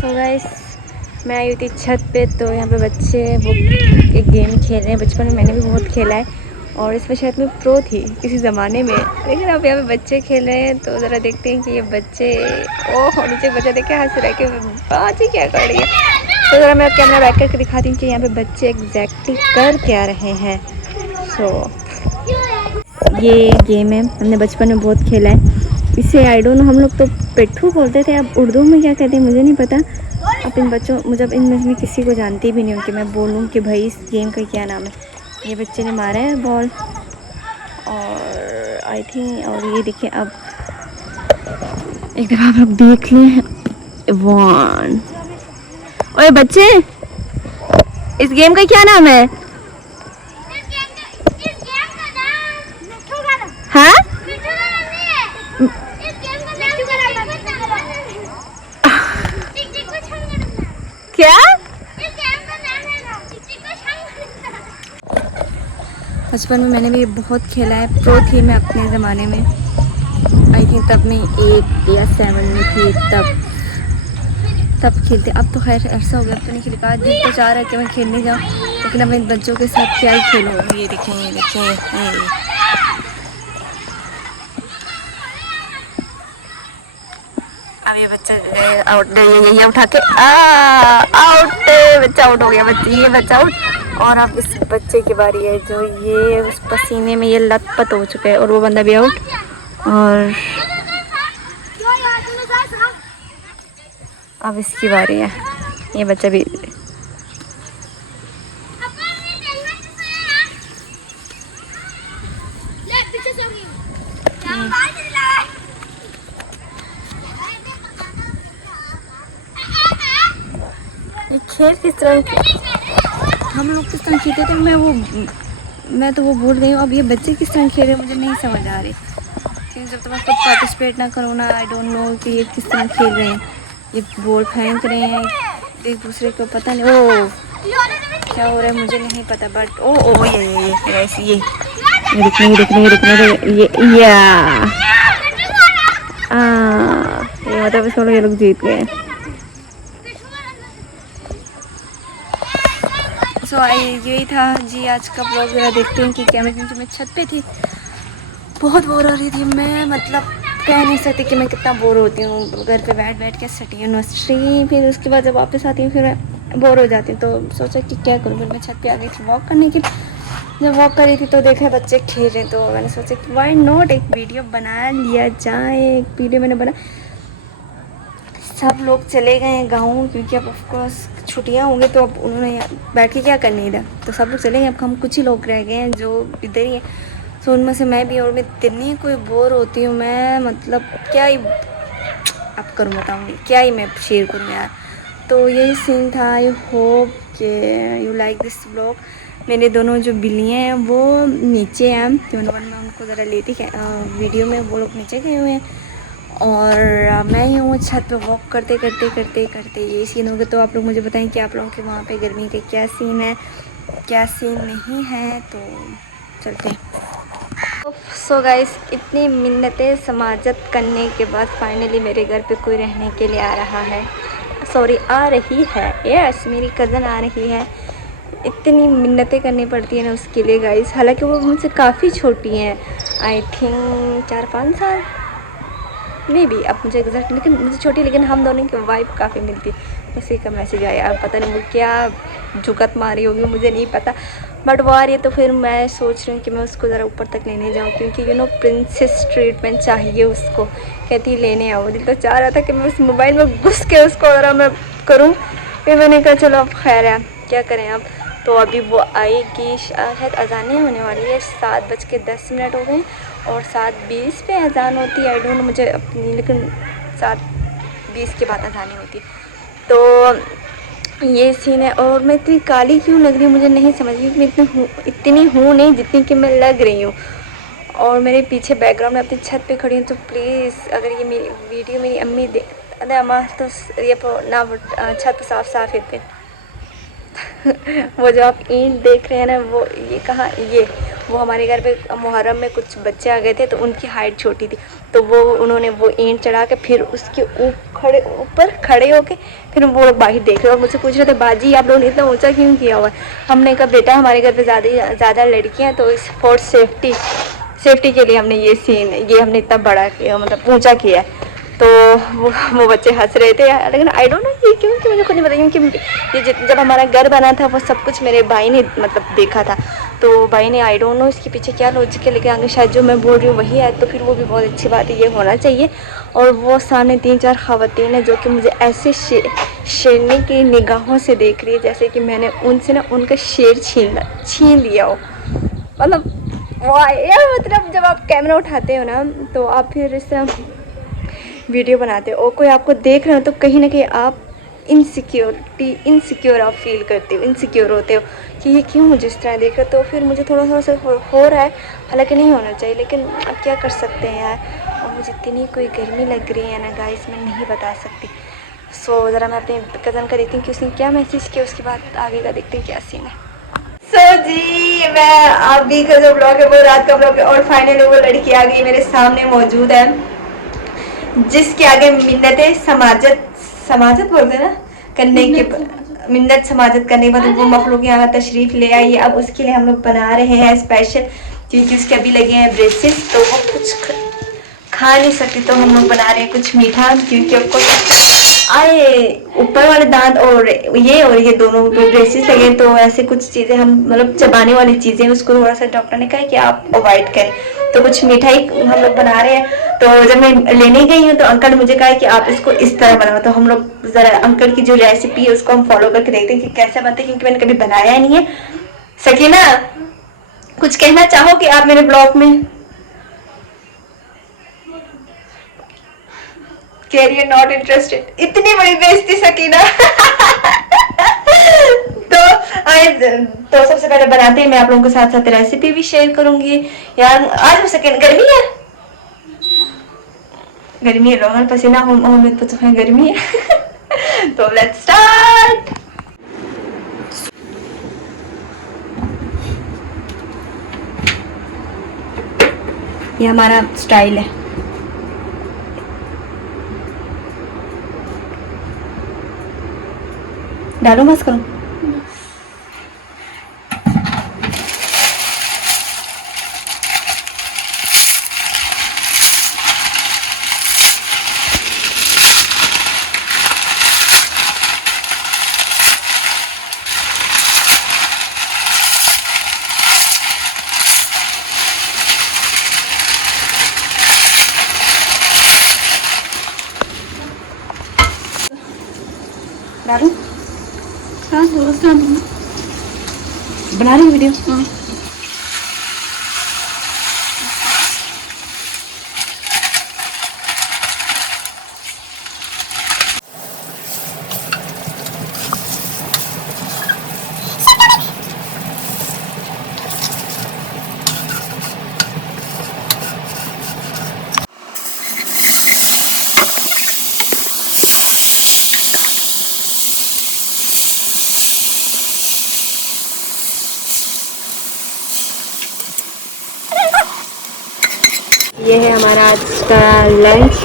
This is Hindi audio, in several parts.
सो गाइस, मैं आई हुई थी छत पे, तो यहाँ पे बच्चे वो एक गेम खेल रहे हैं। बचपन में मैंने भी बहुत खेला है और इसमें शायद मैं प्रो थी किसी ज़माने में, लेकिन अब यहाँ पे बच्चे खेल रहे हैं। तो ज़रा देखते हैं कि ये बच्चे, ओह नीचे बच्चा देखे हंस रहा है कि बाजी क्या कर रही है। तो ज़रा मैं कैमरा बैक करके दिखाती हूँ कि यहाँ पे बच्चे एग्जैक्टली कर क्या रहे हैं। सो ये गेम है, हमने बचपन में बहुत खेला है इसे। आई डोंट नो, हम लोग तो पिट्ठू बोलते थे, अब उर्दू में क्या कहते हैं मुझे नहीं पता। अब इन बच्चों मुझे इनमें किसी को जानती भी नहीं हूँ कि मैं बोलूँ कि भाई इस गेम का क्या नाम है। ये बच्चे ने मारा है बॉल और आई थिंक, और ये देखिए अब एक दफ़ा आप लोग देख लें। वन, ओए बच्चे, इस गेम का क्या नाम है? हाँ क्या? बचपन में मैंने भी बहुत खेला है, प्रो थी मैं अपने ज़माने में। आई थिंक तब मैं 8 या 7 में थी, तब खेलते। अब तो खैर ऐसा हो गया, तो नहीं खेल। आज दिल तो चाह रहा है कि मैं खेलने जाऊँ, लेकिन अब मैं बच्चों के साथ क्या ही खेलूँ। ये देखें, ये देखें, अब ये बच्चा आउट, ये उठा के आउट, बच्चा आउट हो गया। ये बच्चा आउट। और अब इस बच्चे की बारी है जो ये उस पसीने में ये लथपथ हो चुका है, और वो बंदा भी आउट। और अब इसकी बारी है, ये बच्चा भी। ये खेल किस तरह हम लोग किस तरह खेलते थे, मैं तो वो भूल गई हूँ। अब ये बच्चे किस तरह खेल रहे हैं मुझे नहीं समझ आ रही, क्योंकि जब तक मैं खुद पार्टिसिपेट ना करूँ ना, आई डोंट नो कि ये किस तरह खेल रहे हैं। ये बॉल फेंक रहे हैं एक दूसरे को, पता नहीं ओ क्या हो रहा है मुझे नहीं पता, बट ओ ये मतलब इसमें ये लोग जीत गए। सो यही था जी आज का ब्लॉग। ज़रा देखते हैं कि क्या। मैं छत पे थी, बहुत बोर हो रही थी मैं, मतलब कह नहीं सकती कि मैं कितना बोर होती हूँ घर पे बैठ बैठ के स्टडी यूनिवर्सिटी। फिर उसके बाद जब वापस आती हूँ फिर मैं बोर हो जाती हूँ, तो सोचा कि क्या करूँ। फिर मैं छत पे आ गई थी वॉक करने के। जब वॉक कर रही थी तो देखा बच्चे खेल रहे, तो मैंने सोचा कि वाई नॉट एक वीडियो बना लिया जाए। एक वीडियो मैंने बना, सब लोग चले गए हैं गाँव, क्योंकि अब ऑफकोर्स छुट्टियाँ होंगी, तो अब उन्होंने बैठ के क्या करने इधर, तो सब लोग चले गए। अब हम कुछ ही लोग रह गए हैं जो इधर ही हैं। सो उनमें से मैं भी, और मैं इतनी कोई बोर होती हूँ मैं, मतलब क्या ही अब करूँ बताऊँगी, क्या ही मैं शेयर करूँ यार। तो यही सीन था। आई होप कि यू लाइक दिस ब्लॉग। मेरे दोनों जो बिल्लियाँ हैं वो नीचे हैं, तो मैं उनको ज़रा लेती वीडियो में, वो लोग नीचे गए हुए हैं और मैं ही हूँ छत पे वॉक करते करते ये सीन हो गया। तो आप लोग मुझे बताएं कि आप लोगों के वहाँ पे गर्मी के क्या सीन है, क्या सीन नहीं है। तो चलते हैं। सो गाइस, इतनी मिन्नतें समाजत करने के बाद फाइनली मेरे घर पे कोई रहने के लिए आ रहा है। सॉरी, आ रही है, यस मेरी कज़न आ रही है। इतनी मिन्नतें करनी पड़ती है ना उसके लिए गाइस, हालांकि वो मुझसे काफ़ी छोटी हैं, आई थिंक 4-5 साल मे बी, अब मुझे एग्जैक्ट, लेकिन मुझे छोटी, लेकिन हम दोनों की वाइब काफ़ी मिलती। उसी का मैसेज आया, अब पता नहीं वो क्या जुगत मारी होगी मुझे नहीं पता, बट वो आ रही है। तो फिर मैं सोच रही हूँ कि मैं उसको ज़रा ऊपर तक लेने जाऊँ, क्योंकि यू नो प्रिंसेस ट्रीटमेंट चाहिए उसको। कहती लेने आओ, दिल तो चाह रहा था कि मैं उस मोबाइल में घुस के उसको ज़रा मैं करूँ, फिर मैंने कहा चलो अब खैर है, क्या करें अब। तो अभी वो आएगी, शायद अजानें होने वाली है, 7:10 हो गए और 7:20 पे अजान होती है। आई डोंट नो मुझे अपनी, लेकिन 7:20 के बाद अजानें होती। तो ये सीन है। और मैं इतनी काली क्यों लग रही हूँ मुझे नहीं समझ रही, मैं इतनी हूँ नहीं जितनी कि मैं लग रही हूँ। और मेरे पीछे बैकग्राउंड में अपनी छत पे खड़ी हूँ, तो प्लीज़ अगर ये मेरी वीडियो मेरी अम्मी अरे अम्मा, तो ये ना छत साफ है वो जो आप ईंट देख रहे हैं ना, वो ये कहाँ, ये वो हमारे घर पे मुहर्रम में कुछ बच्चे आ गए थे, तो उनकी हाइट छोटी थी, तो वो उन्होंने वो ईंट चढ़ा के फिर उसके ऊपर खड़े होके फिर वो लोग बाहर देख रहे और मुझसे पूछ रहे थे, बाजी आप लोगों ने इतना ऊंचा क्यों किया हुआ है? हमने कहा बेटा हमारे घर पे ज़्यादा लड़कियाँ, तो इस फॉर सेफ्टी के लिए हमने ये हमने इतना बड़ा किया, मतलब ऊंचा किया है। तो वो बच्चे हंस रहे थे, लेकिन आई डोंट नो ये क्यों, कि मुझे खुद नहीं पता, क्योंकि ये जब हमारा घर बना था वो सब कुछ मेरे भाई ने मतलब देखा था, तो भाई ने आई डोंट नो इसके पीछे क्या लॉजिक है, लेकिन आगे शायद जो मैं बोल रही हूँ वही है, तो फिर वो भी बहुत अच्छी बात है, ये होना चाहिए। और वो सामने 3-4 ख़वातीन हैं जो कि मुझे ऐसे शेरनी की निगाहों से देख रही है जैसे कि मैंने उनसे ना उनका शेर छीन लिया हो। मतलब वाह यार, मतलब जब आप कैमरा उठाते हो ना तो आप फिर इस तरह वीडियो बनाते हो और कोई आपको देख रहा है तो कहीं ना कहीं आप इनसिक्योर आप फील करते हो, इनसिक्योर होते हो कि ये क्यों मुझे इस तरह देख रहा है। तो फिर मुझे थोड़ा सा हो रहा है, हालांकि नहीं होना चाहिए, लेकिन अब क्या कर सकते हैं यार। और मुझे इतनी कोई गर्मी लग रही है ना गाइस, मैं नहीं बता सकती। सो ज़रा मैं अपने कज़न का देखती हूँ कि उसने क्या मैसेज किया, उसके बाद आगे का देखते हैं क्या सीन है। जी मैं अभी का जो ब्लॉग है वो रात का ब्लॉग है और फाइनली वो लड़की आ गई मेरे सामने मौजूद है, जिसके आगे मिन्नतें समाजत बोलते हैं ना, करने के मिन्नत समाजत करने के बाद वो मखलूक यहाँ तशरीफ़ ले आई। अब उसके लिए हम लोग बना रहे हैं स्पेशल, क्योंकि उसके अभी लगे हैं ब्रेसेस, तो वो कुछ खा नहीं सकती, तो हम लोग बना रहे हैं कुछ मीठा, क्योंकि आपको आए ऊपर वाले दांत और ये दोनों ब्रेसेस लगे, तो ऐसे कुछ चीज़ें हम मतलब चबाने वाली चीज़ें उसको थोड़ा सा डॉक्टर ने कहा कि आप अवॉइड करें, तो कुछ मिठाई हम लोग बना रहे हैं। तो जब मैं लेने गई हूँ तो अंकल मुझे कहा कि आप इसको इस तरह बनाओ, तो हम लोग ज़रा अंकल की जो रेसिपी है उसको हम फॉलो करके देखते हैं कि कैसे बनते हैं, क्योंकि मैंने कभी बनाया नहीं है। सकीना कुछ कहना चाहोगे आप मेरे ब्लॉग में? कैरियर नॉट इंटरेस्टेड, इतनी बड़ी बेइज्जती सकीना। तो सबसे पहले बनाते हैं, मैं आप लोगों के साथ साथ रेसिपी भी शेयर करूंगी। यार आज हो सके, गर्मी है रोहन पसीना होने तो है गर्मी है। तो लेट्स स्टार्ट। ये हमारा स्टाइल है। डालो बस करो। डालूं? हाँ बना रही वीडियो। हाँ ये है हमारा आज का लंच,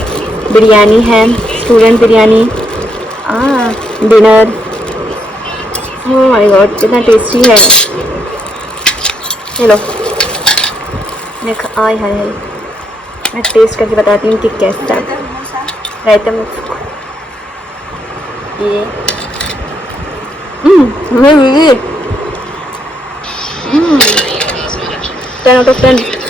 बिरयानी है, student biryani, dinner. Oh my God कितना टेस्टी है। चलो देख, आय हाय हाय, मैं टेस्ट करके बताती हूँ कि कैसा है। रायता में ये 10 out of 10।